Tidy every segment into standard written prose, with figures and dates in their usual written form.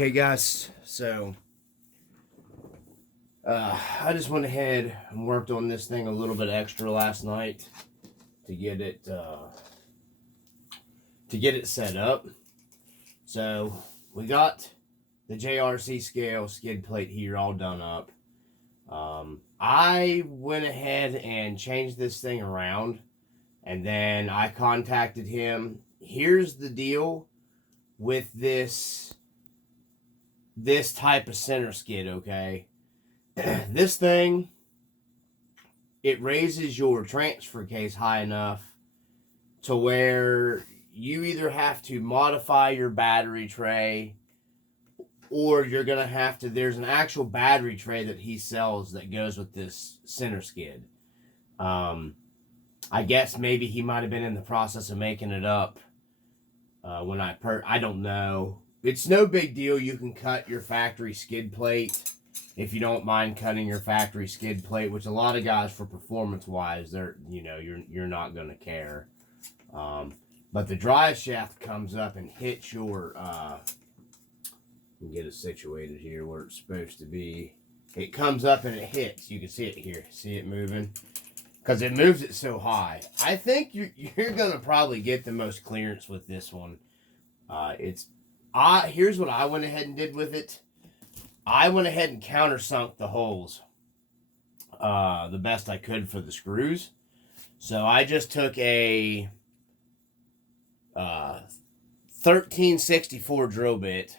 Okay, guys, so I just went ahead and worked on this thing a little bit extra last night to get it set up. So we got the JRC Scale skid plate here all done up. I went ahead and changed this thing around, and then I contacted him. Here's the deal with this type of center skid, okay? This thing, it raises your transfer case high enough to where you either have to modify your battery tray, or you're going to have to, there's an actual battery tray that he sells that goes with this center skid. I guess maybe he might have been in the process of making it up when I don't know. It's no big deal. You can cut your factory skid plate if you don't mind cutting your factory skid plate, which a lot of guys, for performance wise, you're not going to care. But the drive shaft comes up and hits your get it situated here where it's supposed to be. It comes up and it hits. You can see it here. See it moving? Because it moves it so high. I think you're going to probably get the most clearance with this one. Here's what I went ahead and did with it. I went ahead and countersunk the holes the best I could for the screws. So I just took a 1364 drill bit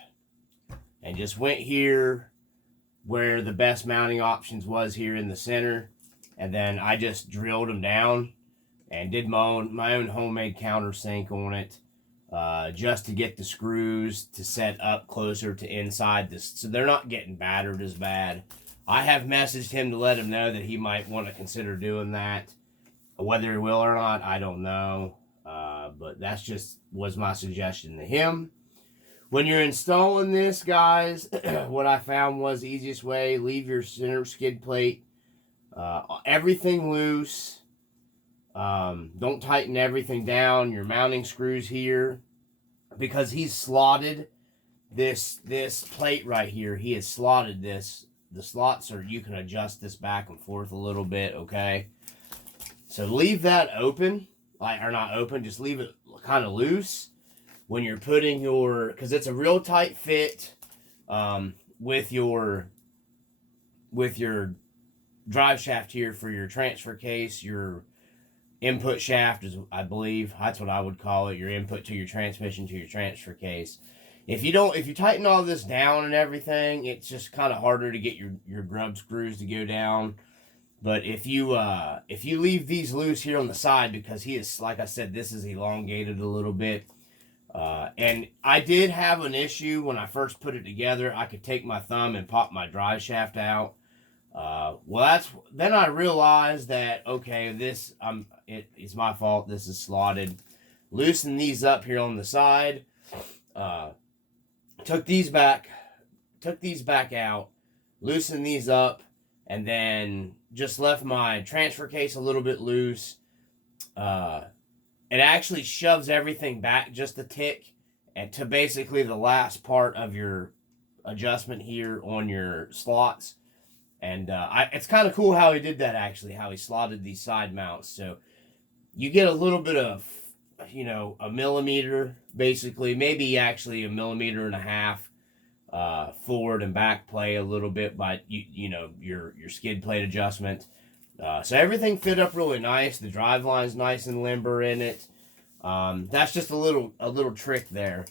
and just went here where the best mounting options was here in the center, and then I just drilled them down and did my own homemade countersink on it, just to get the screws to set up closer to inside this, so they're not getting battered as bad. I have messaged him to let him know that he might want to consider doing that. Whether he will or not, I don't know. But that's just was my suggestion to him. When you're installing this, guys, what I found was the easiest way: leave your center skid plate, everything loose. Don't tighten everything down. Your mounting screws here, because he's slotted this plate right here. He has slotted this. The slots are, you can adjust this back and forth a little bit, okay? So leave that open, or not open, just leave it kind of loose when you're putting your, because it's a real tight fit with your drive shaft here for your transfer case. Your input shaft is, I believe, that's what I would call it, your input to your transmission to your transfer case. If you tighten all this down and everything, it's just kind of harder to get your grub screws to go down. But if you leave these loose here on the side, because he is, like I said, this is elongated a little bit. And I did have an issue when I first put it together. I could take my thumb and pop my drive shaft out. Then I realized that, okay, it's my fault. This is slotted. Loosen these up here on the side. Took these back out, loosened these up, and then just left my transfer case a little bit loose. It actually shoves everything back just a tick, and to basically the last part of your adjustment here on your slots. And it's kind of cool how he did that, actually, how he slotted these side mounts. So you get a little bit of, a millimeter, basically, maybe actually 1.5 millimeters forward and back play a little bit by, your skid plate adjustment. So everything fit up really nice. The drive line's nice and limber in it. That's just a little trick there.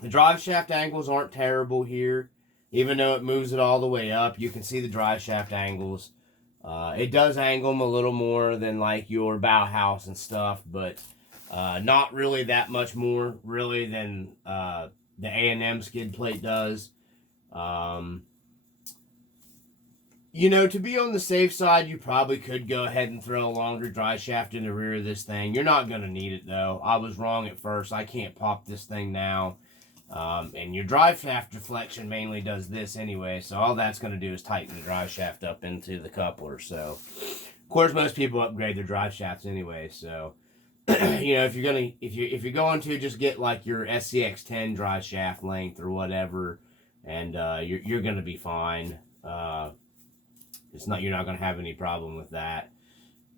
The drive shaft angles aren't terrible here. Even though it moves it all the way up, you can see the drive shaft angles. It does angle them a little more than like your Bauhaus and stuff, but not really that much more, really, than the A&M skid plate does. To be on the safe side, you probably could go ahead and throw a longer drive shaft in the rear of this thing. You're not going to need it, though. I was wrong at first. I can't pop this thing now. And your drive shaft deflection mainly does this anyway, so all that's going to do is tighten the drive shaft up into the coupler. So, of course, most people upgrade their drive shafts anyway. So, if you're going to just get like your SCX10 drive shaft length or whatever, and you're going to be fine. You're not going to have any problem with that,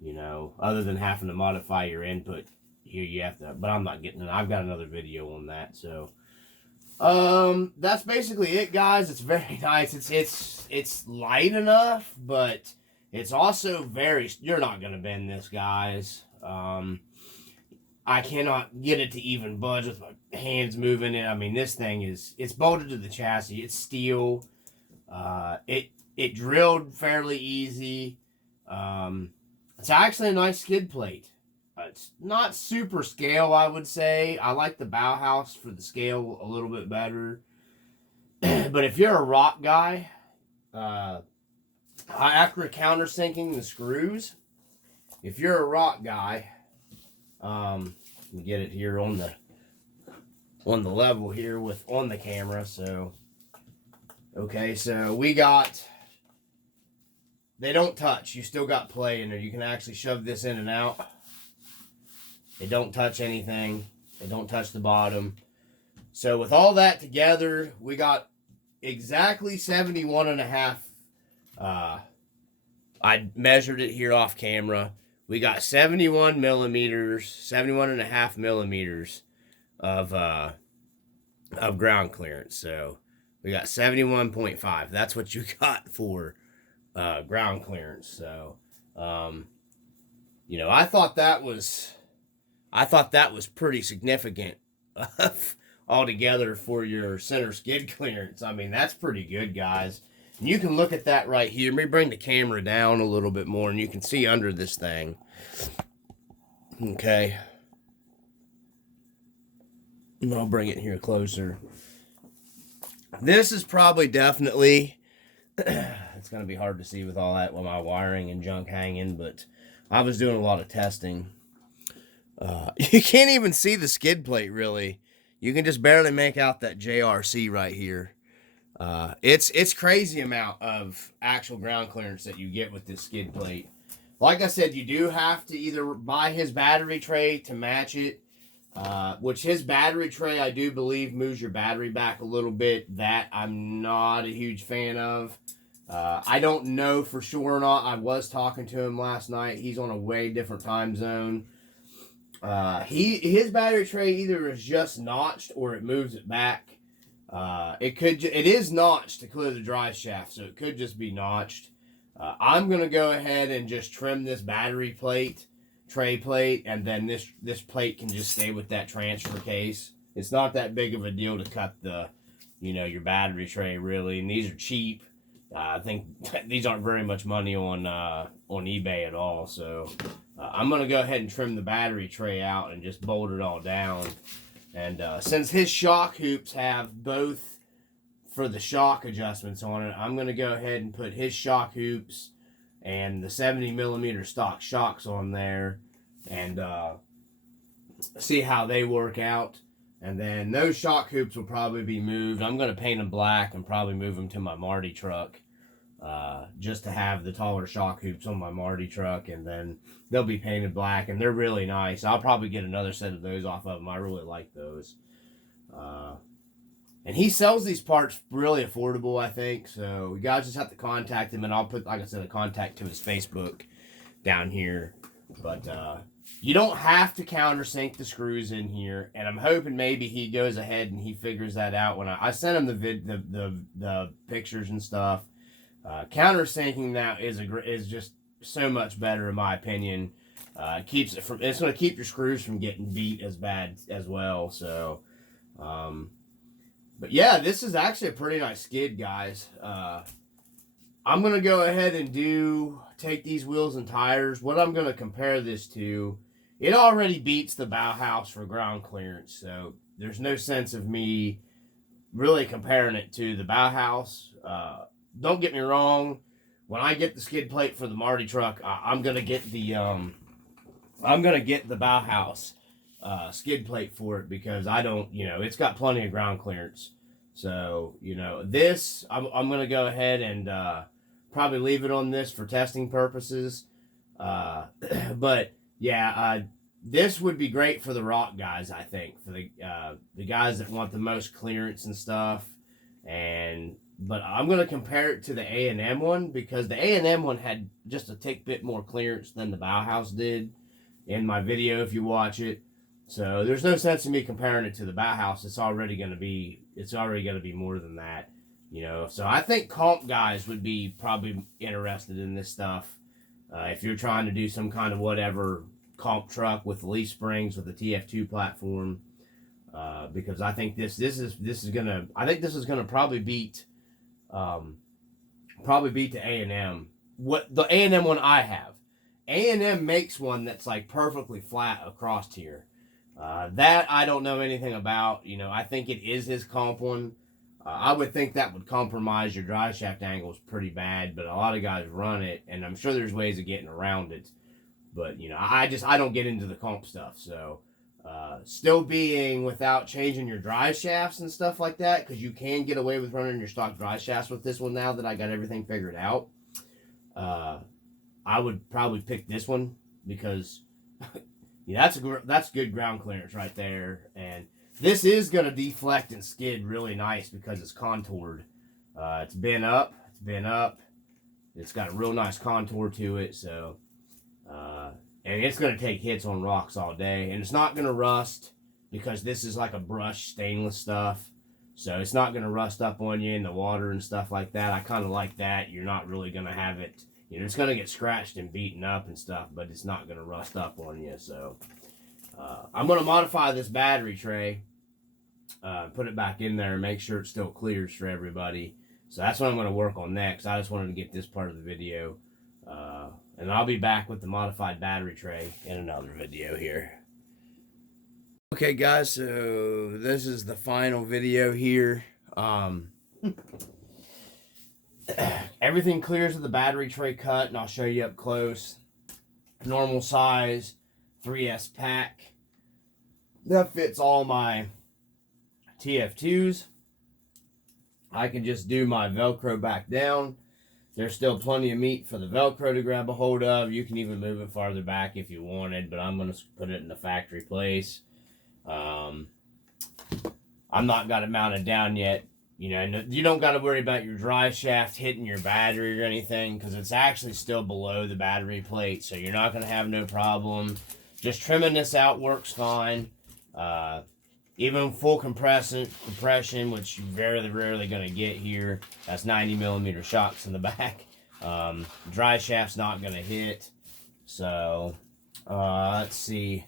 you know, other than having to modify your input. You have to, but I'm not getting it. I've got another video on that. So that's basically it, guys. It's very nice. It's light enough, but it's also you're not going to bend this, guys. I cannot get it to even budge with my hands moving it. I mean, this thing it's bolted to the chassis. It's steel. It drilled fairly easy. It's actually a nice skid plate. It's not super scale, I would say. I like the Bauhaus for the scale a little bit better. But if you're a rock guy, after countersinking the screws, if you're a rock guy, let me get it here on the level here on the camera. So, okay, so we got, they don't touch. You still got play in there. You can actually shove this in and out. They don't touch anything. They don't touch the bottom. So with all that together, we got exactly 71 and a half. I measured it here off camera. We got 71 millimeters, 71 and a half millimeters of ground clearance. So we got 71.5. That's what you got for ground clearance. So, you know, I thought that was pretty significant altogether for your center skid clearance. I mean, that's pretty good, guys. And you can look at that right here. Let me bring the camera down a little bit more, and you can see under this thing. Okay. And I'll bring it here closer. This is probably definitely, it's going to be hard to see with all that, with my wiring and junk hanging, but I was doing a lot of testing. You can't even see the skid plate, really. You can just barely make out that JRC right here. It's crazy amount of actual ground clearance that you get with this skid plate. Like I said, you do have to either buy his battery tray to match it, which his battery tray, I do believe, moves your battery back a little bit. That I'm not a huge fan of. I don't know for sure or not. I was talking to him last night. He's on a way different time zone. His battery tray either is just notched or it moves it back. It is notched to clear the drive shaft, so it could just be notched. I'm gonna go ahead and just trim this battery tray plate, and then this plate can just stay with that transfer case. It's not that big of a deal to cut your battery tray, really, and these are cheap. I think these aren't very much money on eBay at all, so I'm gonna go ahead and trim the battery tray out and just bolt it all down. And since his shock hoops have both for the shock adjustments on it, I'm going to go ahead and put his shock hoops and the 70 millimeter stock shocks on there and see how they work out. And then those shock hoops will probably be moved. I'm going to paint them black and probably move them to my Marty truck just to have the taller shock hoops on my Marty truck, and then they'll be painted black, and they're really nice. I'll probably get another set of those off of them. I really like those. And he sells these parts really affordable, I think. So you guys just have to contact him, and I'll put, like I said, a contact to his Facebook down here. But you don't have to countersink the screws in here, and I'm hoping maybe he goes ahead and he figures that out. When I sent him the pictures and stuff, countersinking that is just so much better in my opinion. It's going to keep your screws from getting beat as bad as well. So, but yeah, this is actually a pretty nice skid, guys. I'm going to go ahead and take these wheels and tires. What I'm going to compare this to, it already beats the Bauhaus for ground clearance. So there's no sense of me really comparing it to the Bauhaus. Don't get me wrong. When I get the skid plate for the Marty truck, I'm going to get the Bauhaus skid plate for it, because I don't, it's got plenty of ground clearance. So, this, I'm going to go ahead and probably leave it on this for testing purposes. But, yeah, this would be great for the rock guys, I think. For the guys that want the most clearance and stuff. But I'm going to compare it to the A&M one, because the A&M one had just a tick bit more clearance than the Bauhaus did in my video if you watch it. So there's no sense in me comparing it to the Bauhaus. It's already going to be more than that, you know. So I think comp guys would be probably interested in this stuff. If you're trying to do some kind of whatever comp truck with leaf springs with the TF2 platform, because I think this is gonna probably beat the A&M. What the A&M one I have, A&M makes one that's like perfectly flat across here. That I don't know anything about. You know, I think it is his comp one. I would think that would compromise your drive shaft angles pretty bad, but a lot of guys run it, and I'm sure there's ways of getting around it. But, you know, I don't get into the comp stuff, so still being without changing your drive shafts and stuff like that, because you can get away with running your stock drive shafts with this one now that I got everything figured out. I would probably pick this one because yeah, that's good ground clearance right there, and this is going to deflect and skid really nice because it's contoured. It's been up. It's got a real nice contour to it, so and it's going to take hits on rocks all day, and it's not going to rust because this is like a brushed stainless stuff, so it's not going to rust up on you in the water and stuff like that. I kind of like that. You're not really going to have it, you know, it's going to get scratched and beaten up and stuff, but it's not going to rust up on you. So I'm going to modify this battery tray, put it back in there and make sure it still clears for everybody. So that's what I'm going to work on next. I just wanted to get this part of the video, and I'll be back with the modified battery tray in another video here. Okay guys, so this is the final video here. Everything clears with the battery tray cut, and I'll show you up close. Normal size 3S pack. That fits all my TF2s. I can just do my Velcro back down. There's still plenty of meat for the Velcro to grab a hold of. You can even move it farther back if you wanted, but I'm going to put it in the factory place. I'm not got it mounted down yet. You know, you don't got to worry about your drive shaft hitting your battery or anything, because it's actually still below the battery plate, so you're not going to have no problem. Just trimming this out works fine. Even full compression, which you're very rarely going to get here. That's 90mm shocks in the back. Dry shaft's not going to hit. So, let's see.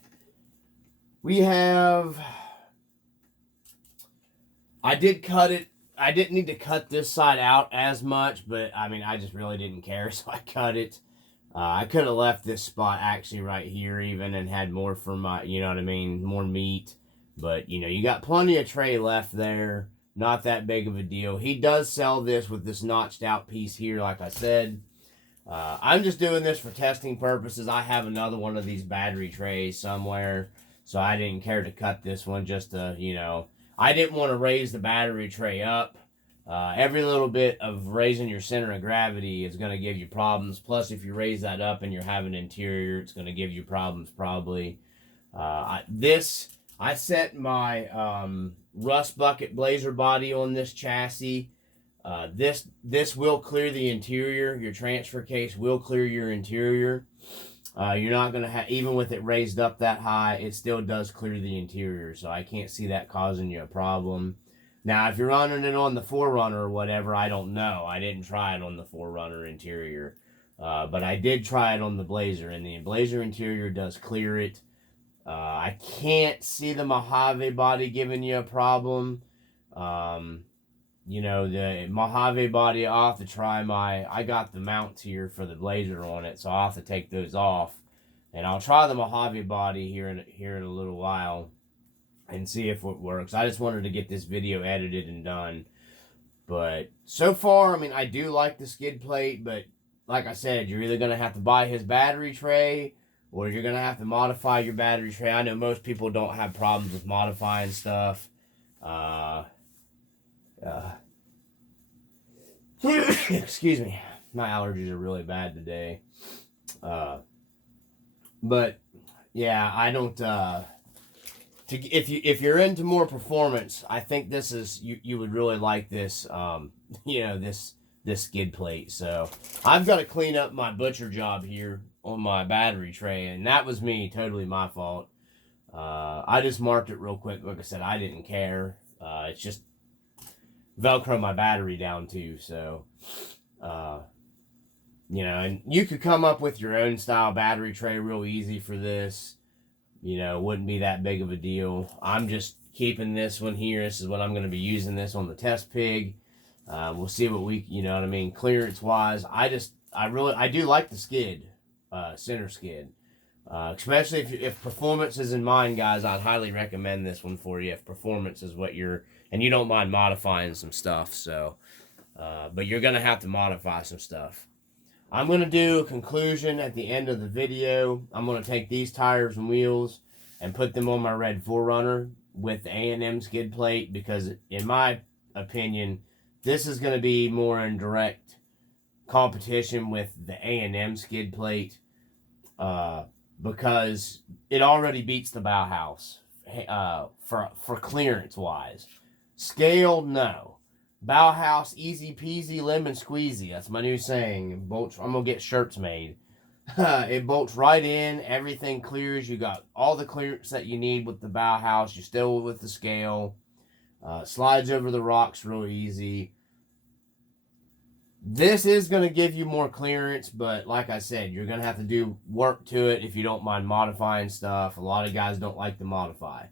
We have... I did cut it. I didn't need to cut this side out as much, but, I mean, I just really didn't care, so I cut it. I could have left this spot actually right here even and had more for my, you know what I mean, more meat. But, you know, you got plenty of tray left there. Not that big of a deal. He does sell this with this notched out piece here, like I said. I'm just doing this for testing purposes. I have another one of these battery trays somewhere, so I didn't care to cut this one just to, you know, I didn't want to raise the battery tray up. Every little bit of raising your center of gravity is going to give you problems. Plus, if you raise that up and you're having interior, it's going to give you problems probably. I set my rust bucket blazer body on this chassis. This will clear the interior. Your transfer case will clear your interior. You're not going to have, even with it raised up that high, it still does clear the interior. So I can't see that causing you a problem. Now, if you're running it on the 4Runner or whatever, I don't know. I didn't try it on the 4Runner interior. But I did try it on the Blazer, and the Blazer interior does clear it. I can't see the Mojave body giving you a problem. You know, the Mojave body, I'll have to try I got the mounts here for the Blazer on it, so I'll have to take those off. And I'll try the Mojave body here in a little while and see if it works. I just wanted to get this video edited and done. But so far, I mean, I do like the skid plate, but like I said, you're either going to have to buy his battery tray or you're going to have to modify your battery tray. I know most people don't have problems with modifying stuff. Excuse me. My allergies are really bad today. But, yeah, I don't... if you're into more performance, I think this is you would really like this. This skid plate. So I've got to clean up my butcher job here on my battery tray, and that was me, totally my fault. I just marked it real quick. Like I said, I didn't care. It's just Velcro my battery down too. So, and you could come up with your own style battery tray real easy for this. Wouldn't be that big of a deal. I'm just keeping this one here. This is what I'm going to be using this on the test pig. We'll see what clearance wise. I do like the skid, center skid. Especially if performance is in mind, guys, I'd highly recommend this one for you if performance is what and you don't mind modifying some stuff. So, but you're going to have to modify some stuff. I'm going to do a conclusion at the end of the video. I'm going to take these tires and wheels and put them on my red 4Runner with the A&M skid plate, because in my opinion, this is going to be more in direct competition with the A&M skid plate, because it already beats the Bauhaus for clearance wise. Scale, no. Bauhaus, easy peasy lemon squeezy. That's my new saying. I'm gonna get shirts made. It bolts right in. Everything clears. You got all the clearance that you need with the Bauhaus. You're still with the Scale. Slides over the rocks real easy. This is going to give you more clearance, but like I said, you're going to have to do work to it if you don't mind modifying stuff. A lot of guys don't like to modify.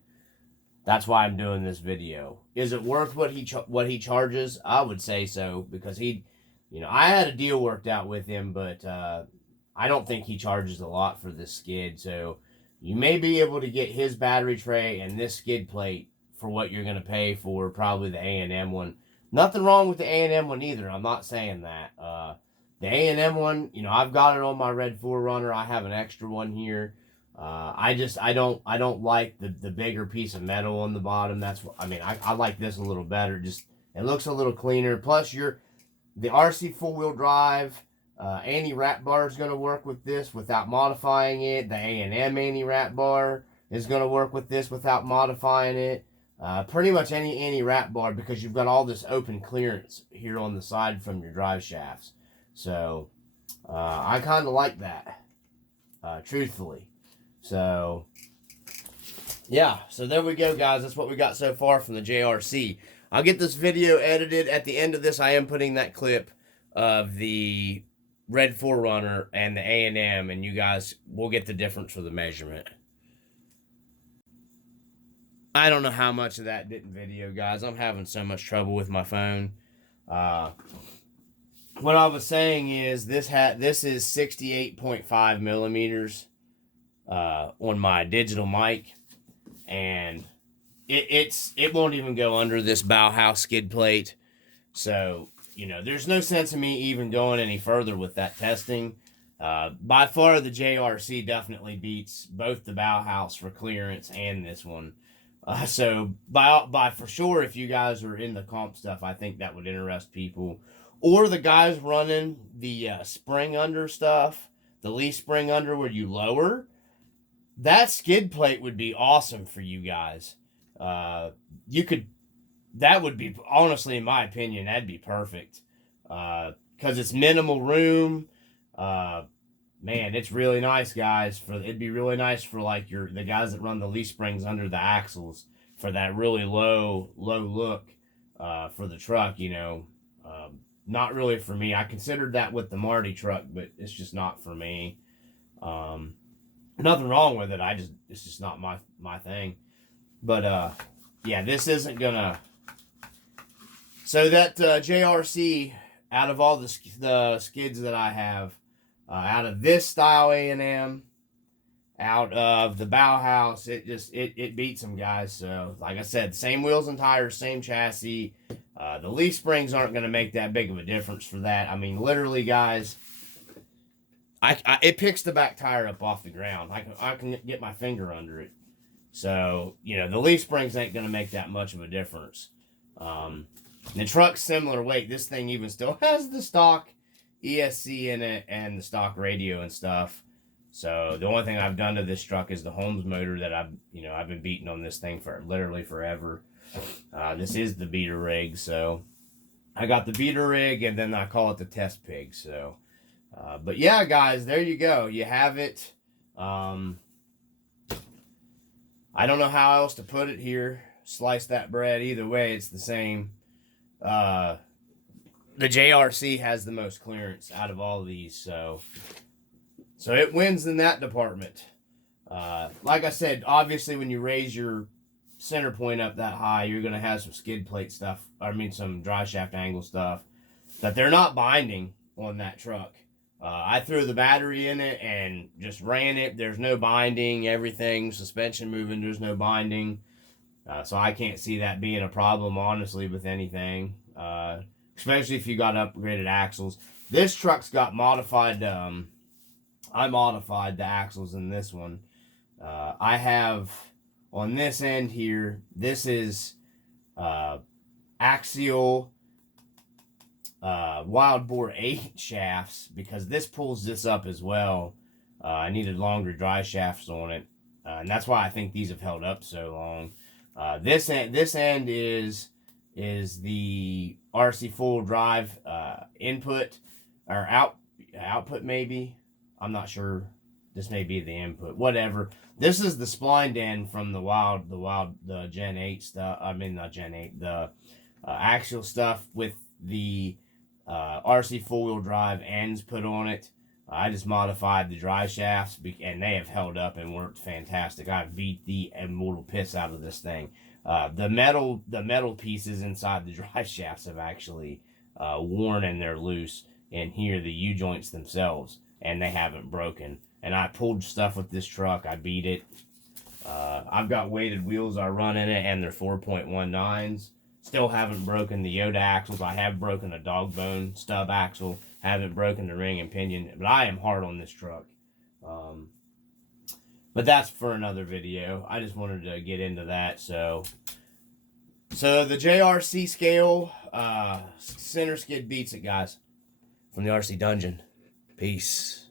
That's why I'm doing this video. Is it worth what he charges? I would say so, because I had a deal worked out with him, but I don't think he charges a lot for this skid. So you may be able to get his battery tray and this skid plate for what you're going to pay for probably the A&M one. Nothing wrong with the A&M one either. I'm not saying that. The A&M one, I've got it on my red 4Runner. I have an extra one here. I don't like the bigger piece of metal on the bottom. That's what I like this a little better. Just it looks a little cleaner. Plus, the RC 4-wheel drive anti-wrap bar is going to work with this without modifying it. The A&M anti-wrap bar is going to work with this without modifying it. Pretty much any anti-wrap bar, because you've got all this open clearance here on the side from your drive shafts. So I kind of like that, truthfully. So yeah, so there we go, guys. That's what we got so far from the JRC. I'll get this video edited. At the end of this, I am putting that clip of the red 4Runner and the A&M, and you guys will get the difference for the measurement. I don't know how much of that didn't video, guys. I'm having so much trouble with my phone. What I was saying is this is 68.5 millimeters on my digital mic, and it won't even go under this Bauhaus skid plate. So there's no sense in me even going any further with that testing. By far, the JRC definitely beats both the Bauhaus for clearance and this one. So by for sure, if you guys are in the comp stuff, I think that would interest people. Or the guys running the spring under stuff, the leaf spring under where you lower, that skid plate would be awesome for you guys. That would be, honestly, in my opinion, that'd be perfect. Because it's minimal room. Man, it's really nice, guys. It'd be really nice for like the guys that run the leaf springs under the axles for that really low look for the truck. Not really for me. I considered that with the Marty truck, but it's just not for me. Nothing wrong with it. It's just not my thing. But yeah, this isn't gonna. So that JRC, out of all the skids that I have. Out of this style A&M, out of the Bauhaus, it beats them, guys. So, like I said, same wheels and tires, same chassis. The leaf springs aren't going to make that big of a difference for that. I mean, literally, guys, it picks the back tire up off the ground. I can get my finger under it. So, the leaf springs ain't going to make that much of a difference. The truck's similar weight. This thing even still has the stock ESC in it and the stock radio and stuff. So the only thing I've done to this truck is the Holmes motor that I've been beating on this thing for literally forever. This is the beater rig, so I got the beater rig, and then I call it the test pig. So, but yeah, guys, there you go. You have it. I don't know how else to put it here. Slice that bread. Either way, it's the same. The JRC has the most clearance out of all of these, so it wins in that department. Like I said, obviously when you raise your center point up that high, you're going to have some skid plate stuff, some dry shaft angle stuff that they're not binding on that truck. I threw the battery in it and just ran it. There's no binding, everything, suspension moving, there's no binding. So I can't see that being a problem, honestly, with anything. Especially if you got upgraded axles. This truck's got modified, I modified the axles in this one. I have, on this end here, this is axial wild bore 8 shafts, because this pulls this up as well. I needed longer dry shafts on it, and that's why I think these have held up so long. This end is the RC full drive input or output, maybe. I'm not sure. This may be the input. Whatever. This is the splined end from the Gen 8 stuff. I mean, not Gen 8. The axial stuff with the RC four-wheel drive ends put on it. I just modified the drive shafts, and they have held up and worked fantastic. I beat the immortal piss out of this thing. The metal pieces inside the drive shafts have actually worn, and they're loose. And here, the U-joints themselves, and they haven't broken. And I pulled stuff with this truck. I beat it. I've got weighted wheels I run in it, and they're 4.19s. Still haven't broken the Yoda axles. I have broken a dog bone stub axle. Haven't broken the ring and pinion. But I am hard on this truck. But that's for another video. I just wanted to get into that. So the JRC Scale center skid beats it, guys. From the RC Dungeon. Peace.